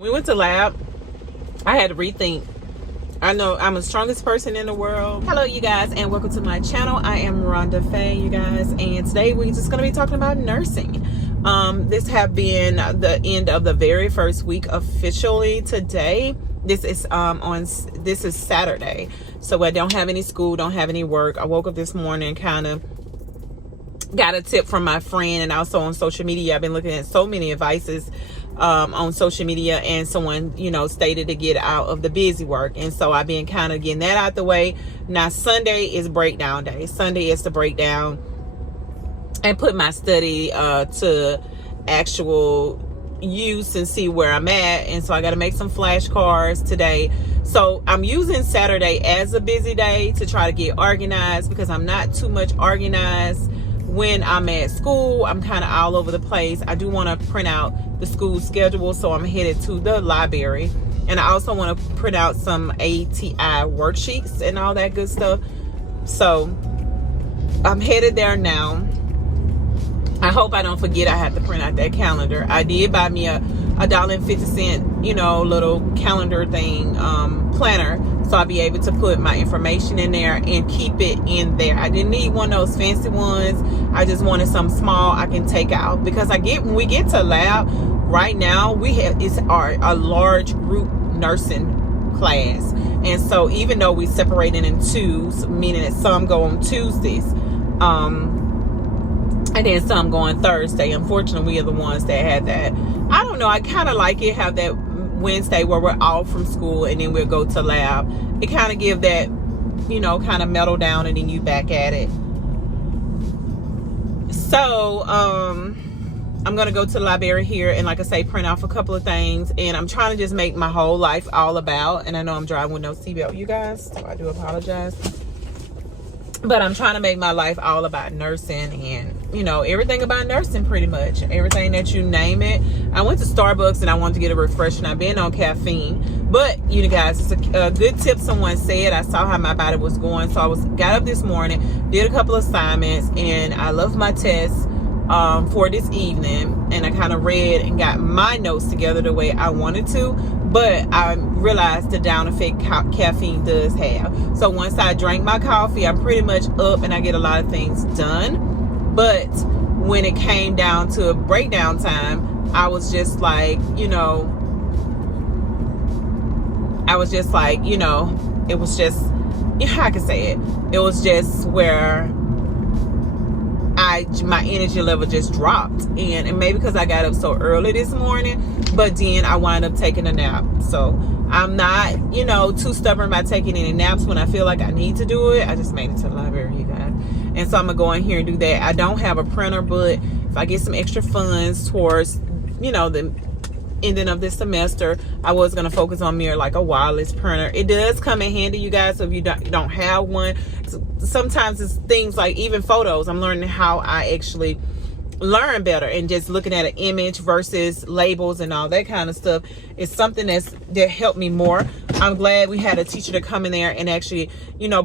We went to lab. I had to rethink. I know I'm the strongest person in the world. Hello, you guys, and welcome to my channel. I am Rhonda Faye, you guys, and today we're just going to be talking about nursing. This have been the end of the very first week officially today. This is this is Saturday, so I don't have any school, don't have any work. I woke up this morning, kind of got a tip from my friend, and also on social media. I've been looking at so many advices on social media, and someone, stated to get out of the busy work. And so I've been kind of getting that out the way. Now, Sunday is breakdown day. Sunday is to break down and put my study to actual use and see where I'm at. And so I got to make some flashcards today. So I'm using Saturday as a busy day to try to get organized, because I'm not too much organized when I'm at school. I'm kind of all over the place. I do want to print out the school schedule, so I'm headed to the library. And I also want to print out some ATI worksheets and all that good stuff. So I'm headed there now. I hope I don't forget I have to print out that calendar. I did buy me a $1.50, little calendar thing, planner, so I'll be able to put my information in there and keep it in there. I didn't need one of those fancy ones. I just wanted something small I can take out, because when we get to lab right now, it's a large group nursing class. And so even though we separated in twos, meaning that some go on Tuesdays, and then some go on Thursday. Unfortunately, we are the ones that had that. I don't know, I kind of like it, have that Wednesday where we're off from school and then we'll go to lab. It kind of give that, kind of mellow down, and then you back at it. So, I'm going to go to the library here and, like I say, print off a couple of things. And I'm trying to just make my whole life all about, and I know I'm driving with no seatbelt, you guys, so I do apologize. But I'm trying to make my life all about nursing, and, everything about nursing, pretty much. Everything that you name it. I went to Starbucks and I wanted to get a refresher, and I've been on caffeine. But, you guys, it's a good tip someone said. I saw how my body was going. So got up this morning, did a couple of assignments, and I left my test for this evening. And I kind of read and got my notes together the way I wanted to. But I realized the down effect caffeine does have. So once I drank my coffee, I'm pretty much up and I get a lot of things done. But when it came down to a breakdown time, I was just like, it was just, how I can say it. It was just where my energy level just dropped, and maybe because I got up so early this morning, but then I wind up taking a nap. So I'm not, too stubborn about taking any naps when I feel like I need to do it. I just made it to the library, you guys, and so I'm gonna go in here and do that. I don't have a printer, but if I get some extra funds towards, the ending of this semester, I was going to focus on me like a wireless printer. It does come in handy, you guys. So if you don't have one, sometimes it's things like even photos. I'm learning how I actually learn better, and just looking at an image versus labels and all that kind of stuff is something that helped me more. I'm glad we had a teacher to come in there and actually,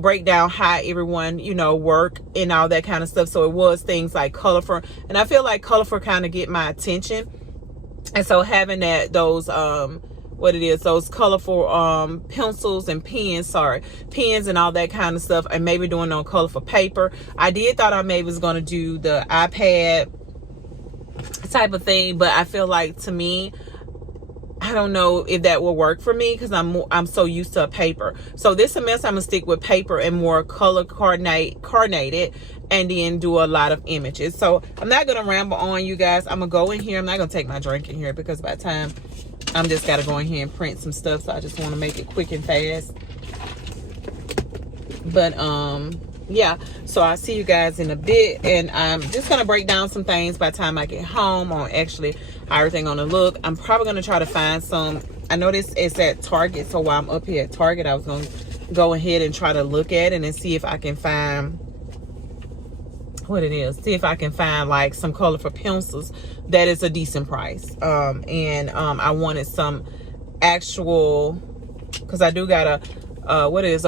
break down how everyone, work and all that kind of stuff. So it was things like colorful, and I feel like colorful kind of get my attention. And so having those colorful pencils and pens and all that kind of stuff, and maybe doing on colorful paper. I thought I maybe was going to do the iPad type of thing, but I feel like, to me, I don't know if that will work for me, because I'm so used to a paper. So this semester I'm gonna stick with paper and more color coordinated, and then do a lot of images. So I'm not gonna ramble on, you guys. I'm gonna go in here. I'm not gonna take my drink in here, because by the time I'm just gotta go in here and print some stuff. So I just want to make it quick and fast. But yeah, so I'll see you guys in a bit, and I'm just gonna break down some things by the time I get home on actually how everything gonna look. I'm probably gonna try to find some. I know this is at Target, so while I'm up here at Target, I was gonna go ahead and try to look at it and see if I can find what it is. See if I can find like some colorful pencils that is a decent price. I wanted some actual, because I do got a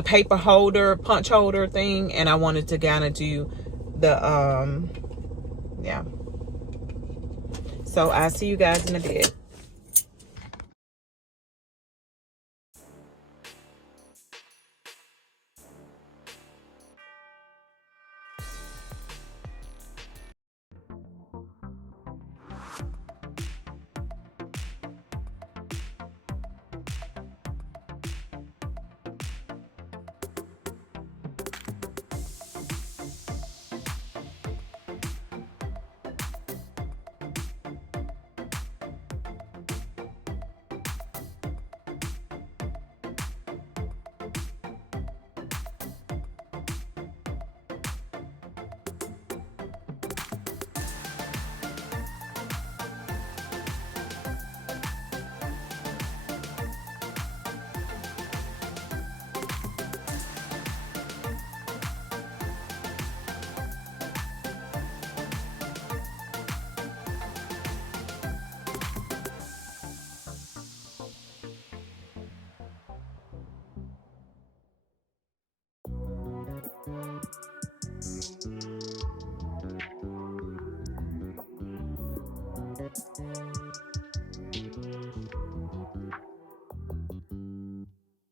paper holder, punch holder thing, and I wanted to kind of do the yeah. So I'll see you guys in a bit.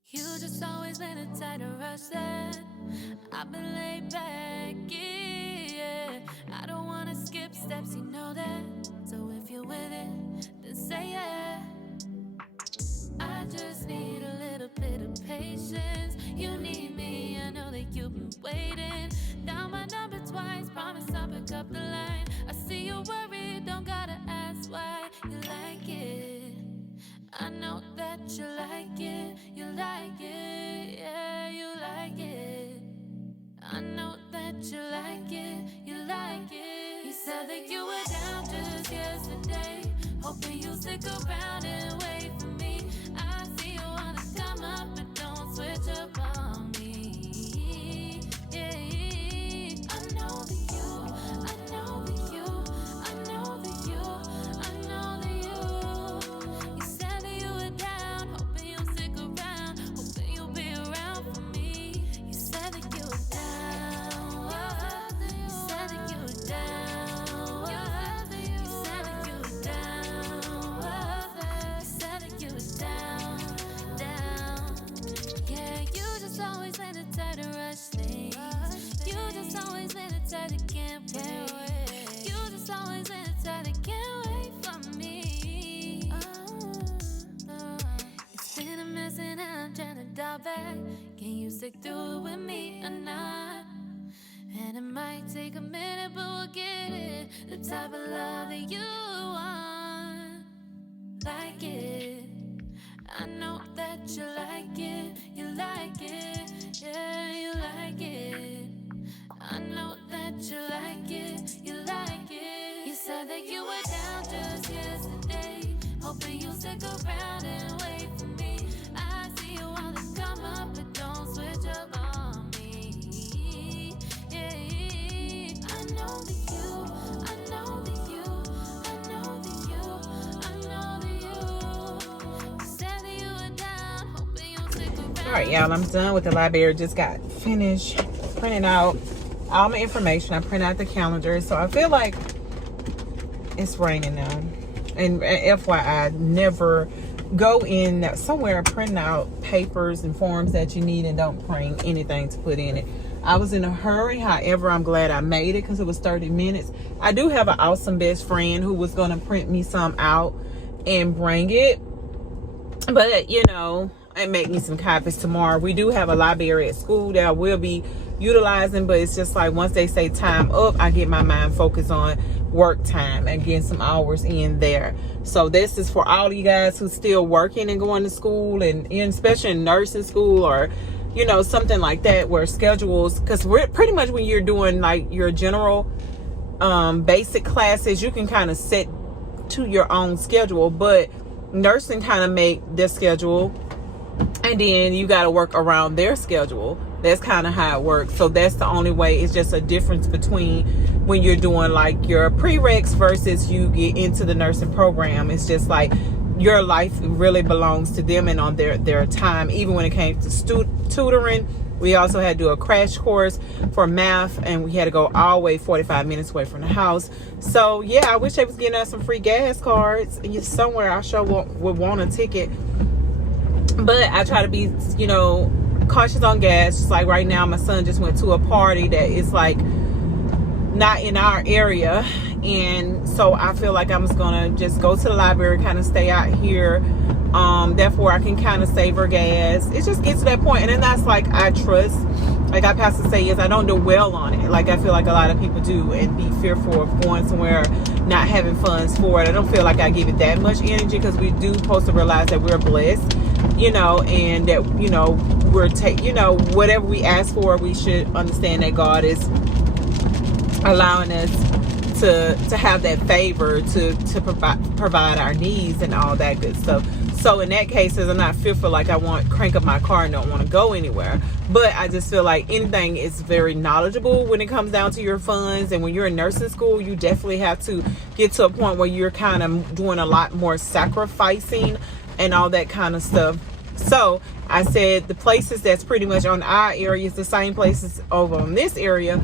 You just always been a tighter rush that I've been laid back, yeah. I don't wanna skip steps, you know that. So if you're with it, then say yeah. I just need a little bit of patience. You need me, I know that you've been waiting. Down my number twice, promise I'll pick up the line. I see you worried, don't gotta ask why. You like it, I know that you like it. You like it, yeah, you like it. I know that you like it, you like it. You said that you were down just yesterday, hoping you'll stick around and wait for me. I see you wanna come up, but don't switch up on me. Yeah, I know that you, I know that you, I know that you, I know that you. You said that you were down, hoping you'll stick around, hoping you'll be around for me. You said that you were down. You said that you were down. You said that you were down. You said that you were down, down. Yeah, you just always been a tight to rush things. You just always been a tight to can't wait. You just always been a tight to can't wait for me. It's been a mess and I'm trying to dial back. Can you stick through it with me or not? And it might take a minute, but we'll get it. The type of love that you want, like it. I know that you like it, you like it, yeah, you like it. I know that you like it, you like it. You said that you were down just yesterday, hoping you'll stick around and wait for me. I see you wanna come up, but don't switch up on me. Yeah, I know that you, I know that you, I know that you, I know that you. You said that you were down, hoping you'll stick around. All right, y'all, I'm done with the library. Just got finished printing out all my information. I print out the calendar. So I feel like it's raining now. And FYI, never go in somewhere printing out papers and forms that you need and don't bring anything to put in it. I was in a hurry. However, I'm glad I made it because it was 30 minutes. I do have an awesome best friend who was going to print me some out and bring it. But, you know, and make me some copies tomorrow. We do have a library at school that I will be utilizing, but it's just like once they say time up, I get my mind focused on work time and getting some hours in there. So this is for all you guys who's still working and going to school, and especially in nursing school or, you know, something like that, where schedules, because we're pretty much when you're doing like your general basic classes, you can kind of set to your own schedule, but nursing kind of make their schedule and then you got to work around their schedule. That's kind of how it works. So that's the only way. It's just a difference between when you're doing like your prereqs versus you get into the nursing program. It's just like your life really belongs to them and on their time. Even when it came to tutoring, we also had to do a crash course for math, and we had to go all the way 45 minutes away from the house. So yeah, I wish they was getting us some free gas cards. Somewhere I sure would want a ticket. But I try to be, you know, cautious on gas. Just like right now, my son just went to a party that is like not in our area, and so I feel like I'm just gonna just go to the library, kind of stay out here. Therefore I can kind of save her gas. It just gets to that point, and then that's like I trust, like I pastor say, is I don't dwell on it. Like I feel like a lot of people do and be fearful of going somewhere, not having funds for it. I don't feel like I give it that much energy, because we do supposed to realize that we're blessed, you know, and that, you know, we're you know, whatever we ask for, we should understand that God is allowing us to have that favor to provide our needs and all that good stuff. So in that case, I'm not fearful like I want crank up my car and don't want to go anywhere. But I just feel like anything is very knowledgeable when it comes down to your funds. And when you're in nursing school, you definitely have to get to a point where you're kind of doing a lot more sacrificing and all that kind of stuff. So I said the places that's pretty much on our area is the same places over on this area.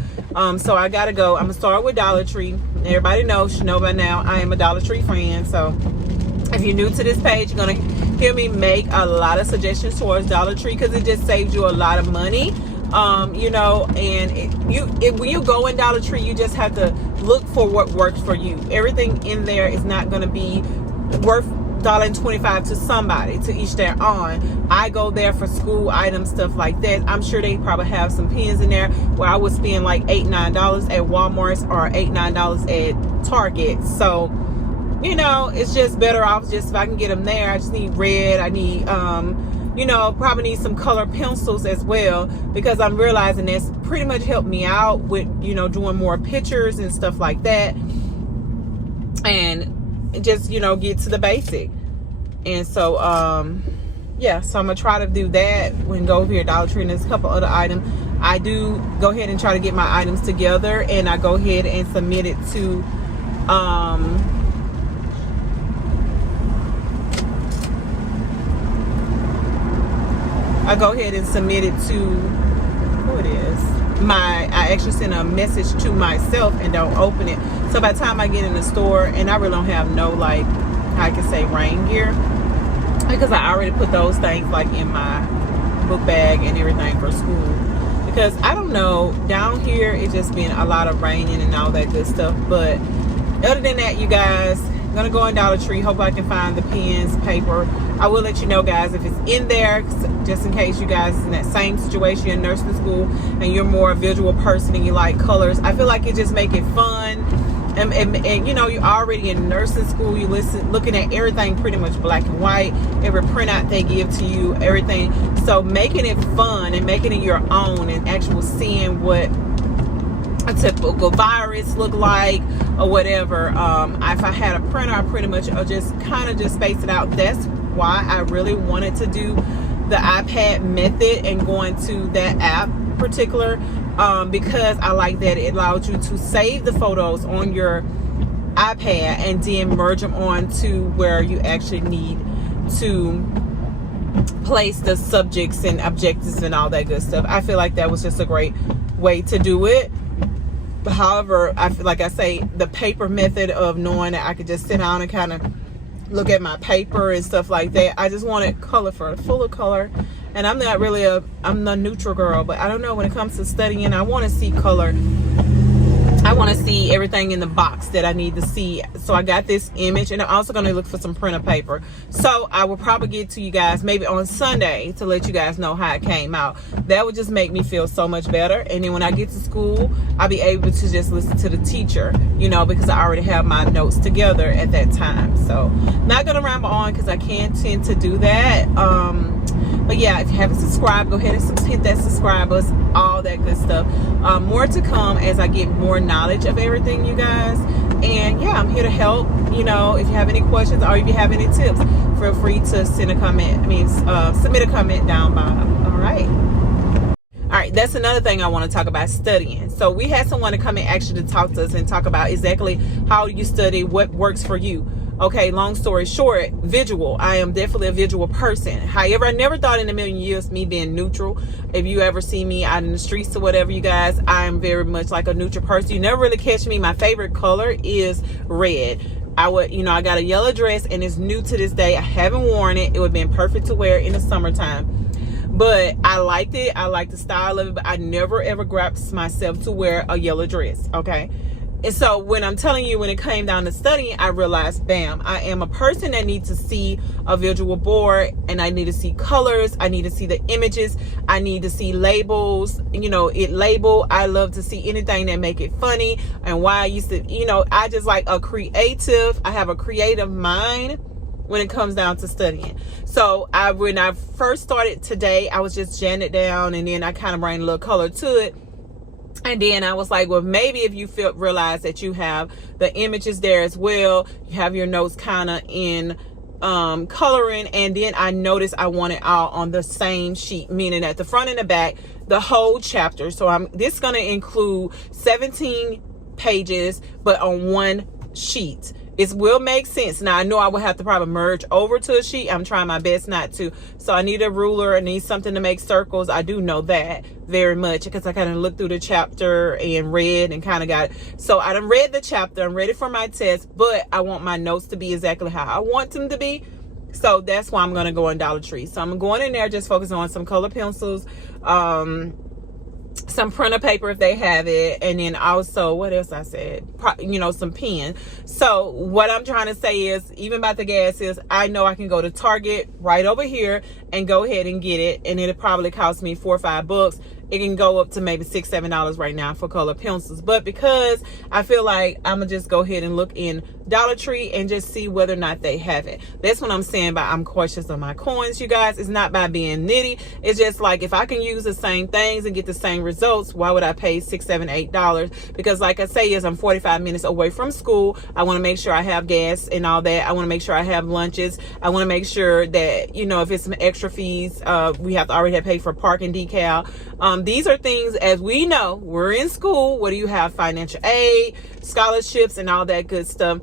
So I gotta go. I'm gonna start with Dollar Tree. Everybody knows, should know by now, I am a Dollar Tree friend. So if you're new to this page, you're gonna hear me make a lot of suggestions towards Dollar Tree because it just saves you a lot of money. You know, and when you go in Dollar Tree, you just have to look for what works for you. Everything in there is not going to be worth $1.25 to somebody, to each their own. I go there for school items, stuff like that. I'm sure they probably have some pens in there where I would spend like $8-9 at Walmart or $8-9 at Target. So, you know, it's just better off just if I can get them there. I just need red. I need you know, probably need some color pencils as well, because I'm realizing that's pretty much helped me out with, you know, doing more pictures and stuff like that, and just, you know, get to the basic. And so yeah, so I'm gonna try to do that when go over here at Dollar Tree. And there's a couple other items. I do go ahead and try to get my items together, and I go ahead and submit it to I go ahead and submit it to, who it is, I actually send a message to myself and don't open it. So by the time I get in the store, and I really don't have no, like, I can say rain gear, because I already put those things like in my book bag and everything for school. Because I don't know, down here it's just been a lot of raining and all that good stuff. But other than that, you guys, I'm gonna go in Dollar Tree. Hope I can find the pens, paper. I will let you know, guys, if it's in there, just in case you guys in that same situation in nursing school and you're more a visual person and you like colors. I feel like it just make it fun. And you know, you're already in nursing school, you looking at everything pretty much black and white, every printout they give to you, everything. So making it fun and making it your own, and actual seeing what a typical virus look like or whatever. If I had a printer, I pretty much just kind of just space it out. That's why I really wanted to do the iPad method and going to that app particular, because I like that it allows you to save the photos on your iPad and then merge them onto where you actually need to place the subjects and objectives and all that good stuff. I feel like that was just a great way to do it. However, I feel like I say the paper method of knowing that I could just sit down and kind of look at my paper and stuff like that. I just wanted color, for full of color. And I'm not really I'm a neutral girl, but I don't know, when it comes to studying, I want to see color. I want to see everything in the box that I need to see. So I got this image, and I'm also going to look for some printer paper. So I will probably get to you guys maybe on Sunday to let you guys know how it came out. That would just make me feel so much better. And then when I get to school, I'll be able to just listen to the teacher, you know, because I already have my notes together at that time. So not going to ramble on, because I can tend to do that. But yeah, if you haven't subscribed, go ahead and hit that subscribe button, all that good stuff. More to come as I get more knowledge of everything, you guys. And yeah, I'm here to help. You know, if you have any questions or if you have any tips, feel free to send a comment. Submit a comment down below. All right, that's another thing I want to talk about, studying. So we had someone to come in actually to talk to us and talk about exactly how you study, what works for you. Okay, long story short, visual. I am definitely a visual person. However, I never thought in a million years me being neutral. If you ever see me out in the streets or whatever, you guys, I am very much like a neutral person. You never really catch me. My favorite color is red. I got a yellow dress, and it's new to this day. I haven't worn it. It would have been perfect to wear in the summertime. But I liked it. I like the style of it, but I never ever grabbed myself to wear a yellow dress, okay? And so when I'm telling you, when it came down to studying, I realized, bam, I am a person that needs to see a visual board, and I need to see colors. I need to see the images. I need to see labels, I love to see anything that make it funny. And why I used to, I just like I have a creative mind when it comes down to studying. So when I first started today, I was just jotting it down, and then I kind of bring a little color to it. And then I was like, well, maybe if you realize that you have the images there as well, you have your notes kind of in coloring. And then I noticed I want it all on the same sheet, meaning at the front and the back, the whole chapter. So this is going to include 17 pages, but on one sheet. It will make sense. Now, I know I will have to probably merge over to a sheet. I'm trying my best not to. So I need a ruler. I need something to make circles. I do know that very much because I kind of looked through the chapter and read and kind of got it. So I done read the chapter. I'm ready for my test, but I want my notes to be exactly how I want them to be. So that's why I'm going to go in Dollar Tree. So I'm going in there, just focus on some color pencils, some printer paper if they have it, and then also what else I said, some pen. So what I'm trying to say is, even about the gas, is I know I can go to Target right over here and go ahead and get it, and it'll probably cost me $4 or $5. It can go up to maybe $6, $7 right now for color pencils. But because I feel like I'm gonna just go ahead and look in Dollar Tree and just see whether or not they have it. That's what I'm saying by I'm cautious of my coins, you guys. It's not by being nitty. It's just like, if I can use the same things and get the same results, why would I pay $6, $7, $8? Because like I say, I'm 45 minutes away from school. I want to make sure I have gas and all that. I want to make sure I have lunches. I want to make sure that, if it's some extra fees, we have to already have paid for parking decal. These are things, as we know, we're in school. What do you have? Financial aid, scholarships, and all that good stuff.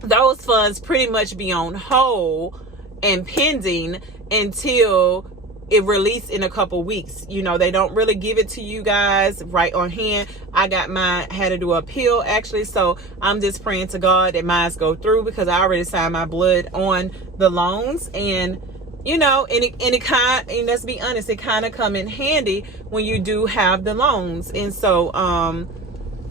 Those funds pretty much be on hold and pending until it released in a couple weeks. They don't really give it to you guys right on hand. I got mine, had to do an appeal actually. So I'm just praying to God that mine go through, because I already signed my blood on the loans. And and let's be honest, it kind of come in handy when you do have the loans. And so,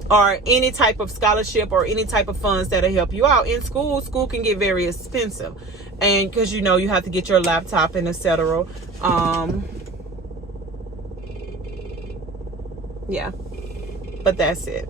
or any type of scholarship or any type of funds that'll help you out. In school can get very expensive. And because, you have to get your laptop and etc. Yeah, but that's it.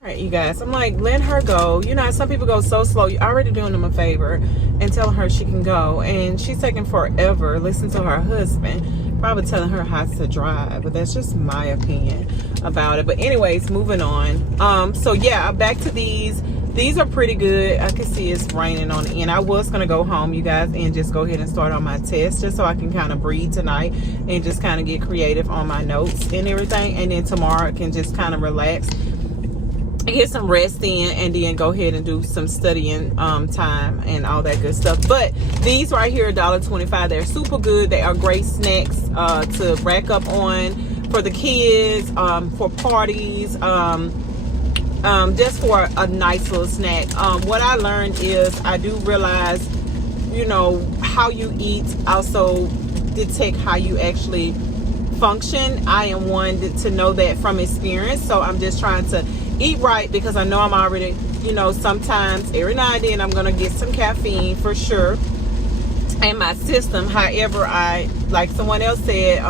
All right, you guys, I'm like, let her go. Some people go so slow. You're already doing them a favor and telling her she can go. And she's taking forever. Listen to her husband, probably telling her how to drive. But that's just my opinion about it. But anyways, moving on. So yeah, back to these. These are pretty good. I can see it's raining on the end. I was going to go home, you guys, and just go ahead and start on my test, just so I can kind of breathe tonight and just kind of get creative on my notes and everything. And then tomorrow I can just kind of relax, get some rest in, and then go ahead and do some studying time and all that good stuff. But these right here, $1.25, they're super good. They are great snacks to rack up on for the kids, for parties, just for a nice little snack. What I learned is, I do realize, how you eat also detect how you actually function. I am one to know that from experience. So I'm just trying to eat right, because I know I'm already, sometimes every now and then I'm going to get some caffeine for sure in my system. However, like someone else said,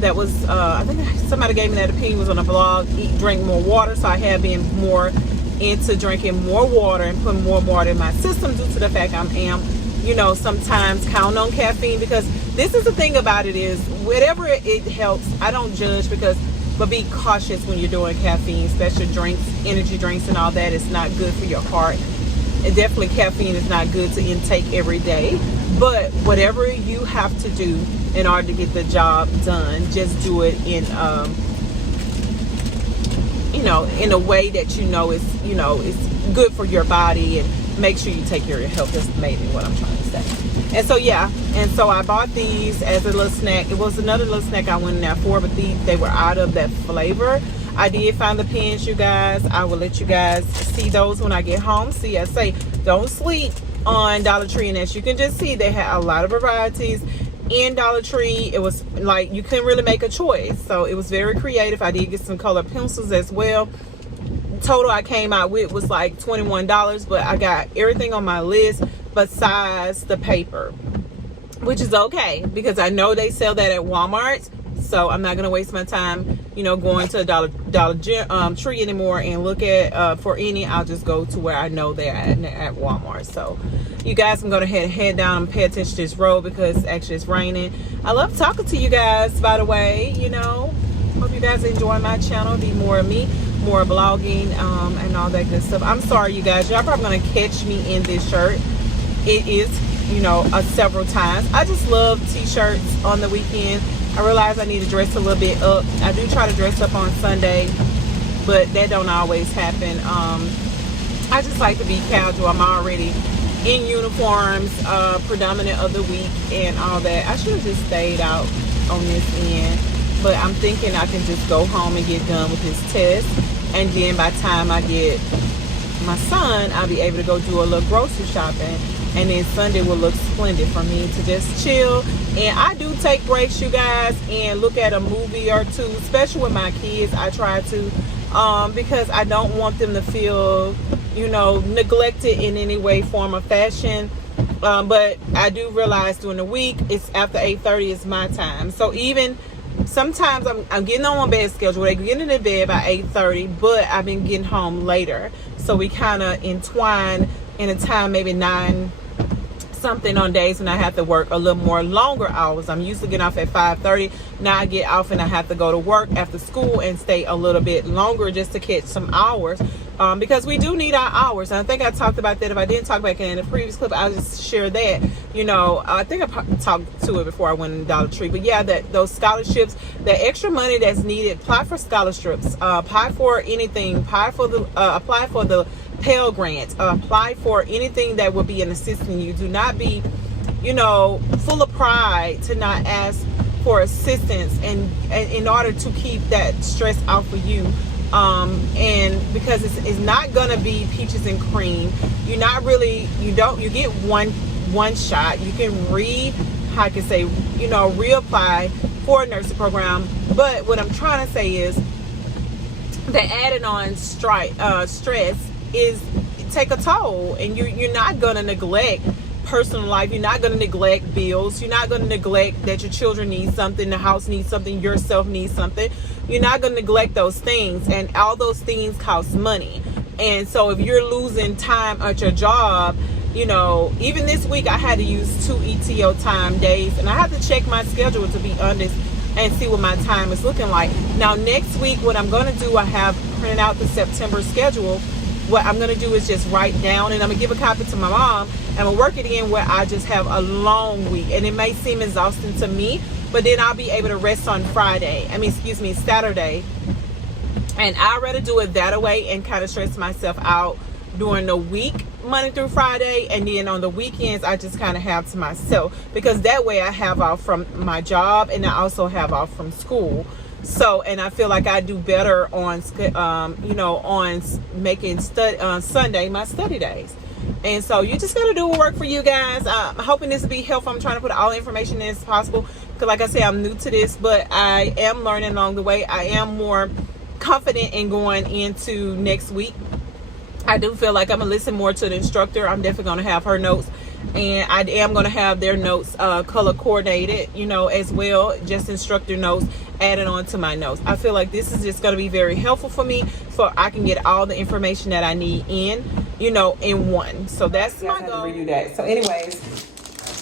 that was, I think somebody gave me that opinion, was on a blog, drink more water. So I have been more into drinking more water and putting more water in my system, due to the fact I am, sometimes count on caffeine. Because this is the thing about it, is whatever it helps, I don't judge, but be cautious when you're doing caffeine, especially drinks, energy drinks and all that. It's not good for your heart. And definitely caffeine is not good to intake every day. But whatever you have to do in order to get the job done, just do it in in a way that is good for your body, and make sure you take care of your health. That's maybe what I'm trying to say. And so yeah, and so I bought these as a little snack. It was another little snack I went in there for, but they were out of that flavor. I did find the pens, you guys. I will let you guys see those when I get home. See, I say don't sleep on Dollar Tree, and as you can just see, they had a lot of varieties in Dollar Tree. It was like you couldn't really make a choice, so it was very creative. I did get some color pencils as well. Total I came out with was like $21, but I got everything on my list. besides the paper, which is okay because I know they sell that at Walmart. So I'm not gonna waste my time, going to a Dollar Tree anymore and look at for any. I'll just go to where I know they're at Walmart. So you guys, I'm gonna head down and pay attention to this road because actually it's raining. I love talking to you guys, by the way. Hope you guys enjoy my channel. Be more of me, more blogging, and all that good stuff. I'm sorry, you guys. Y'all probably gonna catch me in this shirt. It is, several times. I just love t-shirts on the weekend. I realize I need to dress a little bit up. I do try to dress up on Sunday, but that don't always happen. I just like to be casual. I'm already in uniforms, predominant of the week and all that. I should have just stayed out on this end, but I'm thinking I can just go home and get done with this test, and then by the time I get my son, I'll be able to go do a little grocery shopping, and then Sunday will look splendid for me to just chill. And I do take breaks, you guys, and look at a movie or two, especially with my kids. I try to, because I don't want them to feel, neglected in any way, form, or fashion. But I do realize during the week, it's after 8:30 is my time. So even sometimes I'm getting on my bed schedule. They're getting in bed by 8:30, but I've been getting home later. So we kind of entwine in a time, maybe 9 something on days when I have to work a little more longer hours. I'm usually getting off at 5:30. Now I get off and I have to go to work after school and stay a little bit longer just to catch some hours, because we do need our hours. And I think I talked about that. If I didn't talk about it in the previous clip, I'll just share that. I think I talked to it before I went in Dollar Tree. But yeah, those scholarships, the extra money that's needed, apply for scholarships, apply for anything, apply for the Pell Grant, apply for anything that would be an assistant. You do not be, full of pride to not ask for assistance, and in order to keep that stress out for you. And because it's not gonna be peaches and cream. You get one shot. You can reapply for a nursing program. But what I'm trying to say is that added on stress is take a toll, and you're not going to neglect personal life. You're not going to neglect bills. You're not going to neglect that your children need something, the house needs something, yourself needs something. You're not going to neglect those things, and all those things cost money. And so if you're losing time at your job, even this week I had to use 2 ETO time days, and I have to check my schedule, to be honest, and see what my time is looking like. Now next week, what I'm going to do, I have printed out the September schedule. What I'm going to do is just write down, and I'm going to give a copy to my mom, and I'm going to work it in where I just have a long week. And it may seem exhausting to me, but then I'll be able to rest on Saturday. And I'd rather do it that way and kind of stress myself out during the week, Monday through Friday, and then on the weekends I just kind of have to myself, because that way I have off from my job and I also have off from school. So, and I feel like I do better on on making Sunday my study days. And so you just gotta do what work for you guys. I'm hoping this will be helpful. I'm trying to put all the information in as possible, because like I said, I'm new to this, but I am learning along the way. I am more confident in going into next week. I do feel like I'm gonna listen more to the instructor. I'm definitely gonna have her notes, and I am gonna have their notes color coordinated, as well, just instructor notes added on to my notes. I feel like this is just gonna be very helpful for me, so I can get all the information that I need in one. So that's my goal. I have to redo that. So anyways,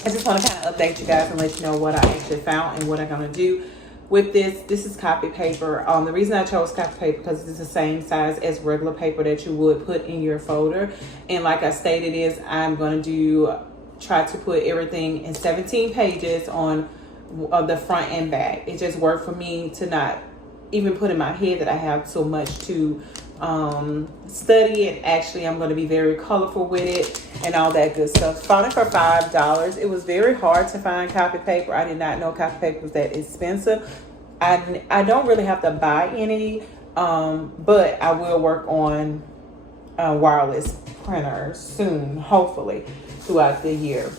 I just want to kind of update you guys and let you know what I actually found and what I'm gonna do with this. This is copy paper. The reason I chose copy paper because it's the same size as regular paper that you would put in your folder. And like I stated, I'm going to try to put everything in 17 pages on the front and back. It just worked for me to not even put in my head that I have so much to study, and actually I'm going to be very colorful with it and all that good stuff. Found it for $5. It was very hard to find copy paper. I did not know copy paper was that expensive. I don't really have to buy any, but I will work on wireless printers soon, hopefully throughout the year.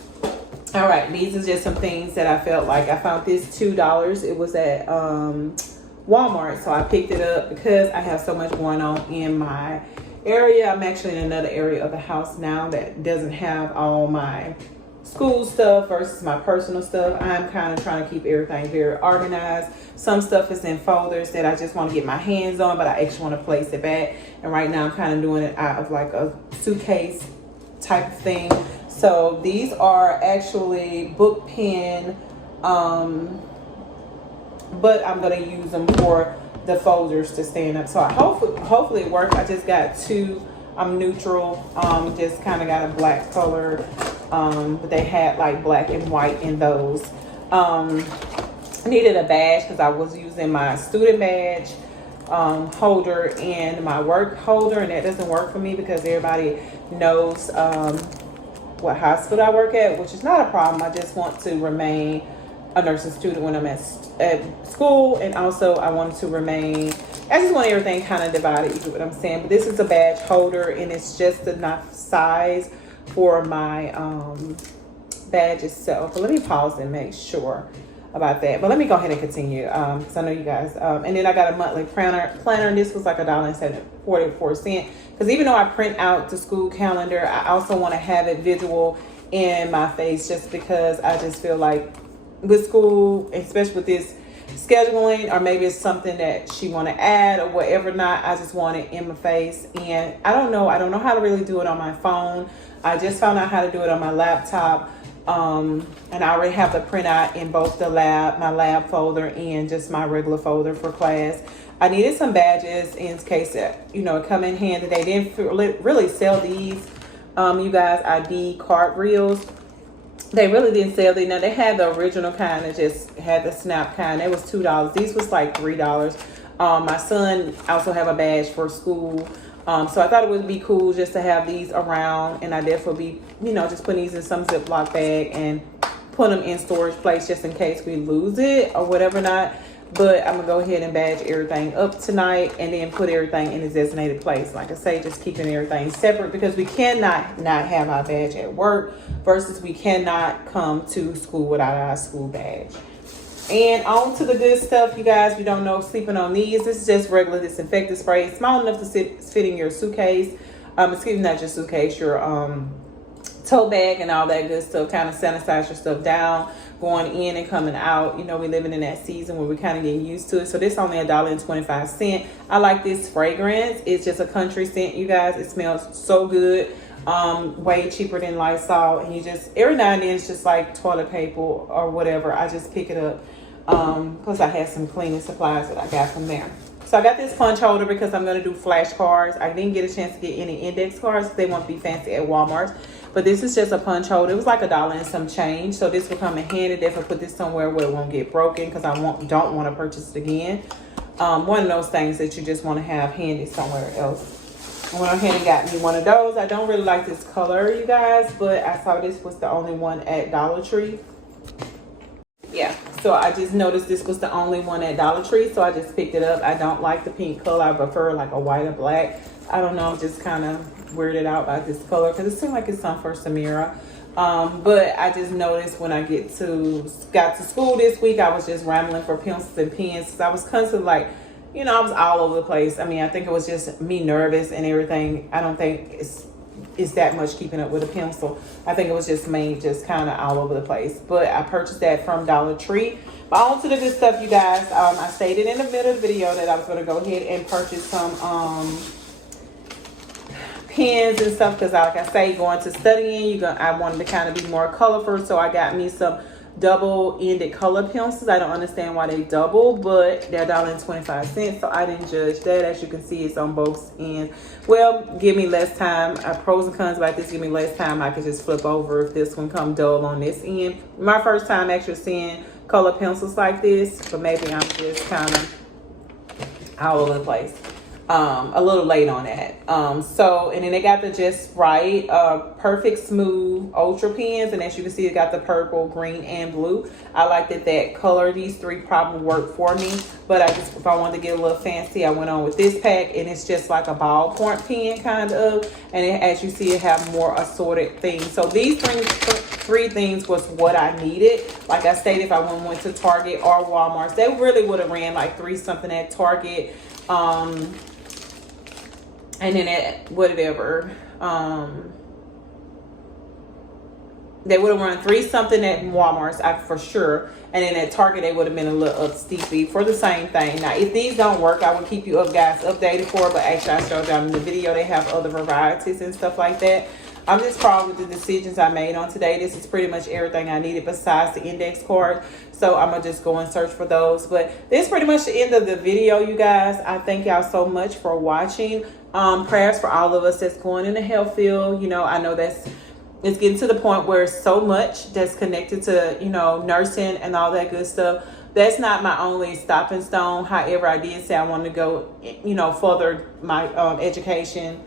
All right, these are just some things that I felt like. I found this $2. It was at Walmart, so I picked it up because I have so much going on in my area. I'm actually in another area of the house now that doesn't have all my school stuff versus my personal stuff. I'm kind of trying to keep everything very organized. Some stuff is in folders that I just want to get my hands on, but I actually want to place it back. And right now I'm kind of doing it out of like a suitcase type of thing. So these are actually book pen, but I'm going to use them for the folders to stand up. So hopefully it works. I just got two neutral, just kind of got a black color, but they had like black and white in those. Needed a badge because I was using my student badge holder and my work holder, and that doesn't work for me because everybody knows what hospital I work at, which is not a problem. I just want to remain a nursing student when I'm at school, and also I want to remain, I just want everything kind of divided, you get what I'm saying. But this is a badge holder, and it's just enough size for my badge itself. But let me pause and make sure about that. But let me go ahead and continue because I know you guys. And then I got a monthly planner, and this was like $1.44. Because even though I print out the school calendar, I also want to have it visual in my face, just because I just feel like with school, especially with this scheduling, or maybe it's something that she want to add or whatever, not, I just want it in my face. And I don't know how to really do it on my phone. I just found out how to do it on my laptop. And I already have the printout in both my lab folder and just my regular folder for class. I needed some badges in case that, it come in handy. They didn't really sell these, you guys, ID card reels. They really didn't sell these. Now they had the original kind that just had the snap kind. It was $2. These was like $3. My son also have a badge for school. So I thought it would be cool just to have these around, and I definitely be, just putting these in some Ziploc bag and put them in storage place just in case we lose it or whatever not. But I'm gonna go ahead and badge everything up tonight and then put everything in its designated place. Like I say, just keeping everything separate because we cannot not have our badge at work versus we cannot come to school without our school badge. And on to the good stuff, you guys. You don't know, sleeping on these. This is just regular disinfectant spray, small enough to fit in your suitcase. Excuse me, not your suitcase, your tote bag and all that good stuff. Kind of sanitize your stuff down, going in and coming out. We're living in that season where we're kind of getting used to it. So this is only $1.25. I like this fragrance. It's just a country scent, you guys. It smells so good. Way cheaper than Lysol, and you just every now and then it's just like toilet paper or whatever. I just pick it up. Plus I had some cleaning supplies that I got from there. So I got this punch holder because I'm going to do flashcards. I didn't get a chance to get any index cards. They won't be fancy at Walmart. But this is just a punch holder. It was like $1 and some change. So this will come in handy. Definitely put this somewhere where it won't get broken because I don't want to purchase it again. One of those things that you just want to have handy somewhere else. I went ahead and got me one of those. I don't really like this color, you guys, but I saw this was the only one at Dollar Tree. Yeah, so I just noticed this was the only one at Dollar Tree, so I just picked it up. I don't like the pink color. I prefer like a white or black. I don't know, I'm just kind of weirded out by this color because it seems like it's something for Samira. But I just noticed when I got to school this week, I was just rambling for pencils and pens because I was constantly like, I was all over the place. I mean, I think it was just me nervous and everything. I don't think it's that much keeping up with a pencil. I think it was just me just kind of all over the place. But I purchased that from Dollar Tree. But on to the good stuff, you guys. I stated in the middle of the video that I was going to go ahead and purchase some pens and stuff. Because like I say, going to studying, I wanted to kind of be more colorful. So I got me some double-ended color pencils. I don't understand why they double, but they're $1.25, so I didn't judge that. As you can see, it's on both ends. Well, give me less time. Pros and cons about this: give me less time. I could just flip over if this one come dull on this end. My first time actually seeing color pencils like this, but maybe I'm just kind of all over the place. A little late on that. And then they got the Just Right Perfect Smooth Ultra pens, and as you can see, it got the purple, green, and blue. I like that color. These three probably work for me, but if I wanted to get a little fancy, I went on with this pack, and it's just like a ballpoint pen kind of, and as you see, it have more assorted things. So these three things was what I needed. Like I stated, if I went to Target or Walmart, they really would have ran like $3 something at Target. And then at whatever, they would have run 3 something at Walmart's, for sure. And then at Target, they would have been a little up steeply for the same thing. Now, if these don't work, I will keep you guys updated for it. But actually, I showed y'all in the video, they have other varieties and stuff like that. I'm just proud with the decisions I made on today. This is pretty much everything I needed besides the index card. So I'm going to just go and search for those. But this is pretty much the end of the video, you guys. I thank y'all so much for watching. Prayers for all of us that's going in the health field. You know, I know it's getting to the point where so much that's connected to, you know, nursing and all that good stuff. That's not my only stopping stone. However, I did say I wanted to go, you know, further my education.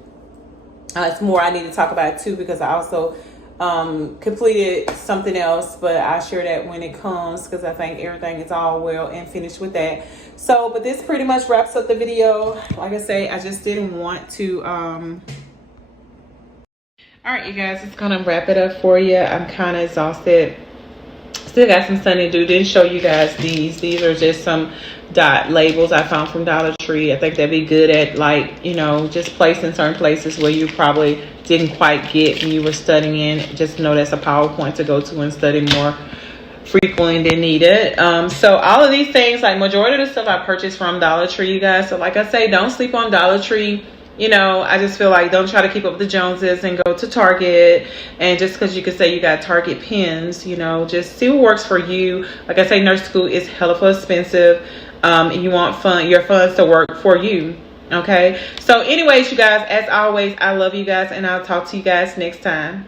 It's more I need to talk about too, because I also completed something else, but I'll share that when it comes, because I think everything is all well and finished with that. So, but this pretty much wraps up the video. Like I say, I just didn't want to all right, you guys, it's gonna wrap it up for you. I'm kind of exhausted. Still got some studying to do. Didn't show you guys these. These are just some dot labels I found from Dollar Tree. I think they'd be good at, like, you know, just placing certain places where you probably didn't quite get when you were studying. Just know that's a PowerPoint to go to and study more frequently than needed. So all of these things, like majority of the stuff I purchased from Dollar Tree, you guys. So like I say, don't sleep on Dollar Tree. You know, I just feel like don't try to keep up with the Joneses and go to Target. And just because you can say you got Target pins, you know, just see what works for you. Like I say, nurse school is hella expensive. And you want your funds to work for you. Okay. So anyways, you guys, as always, I love you guys, and I'll talk to you guys next time.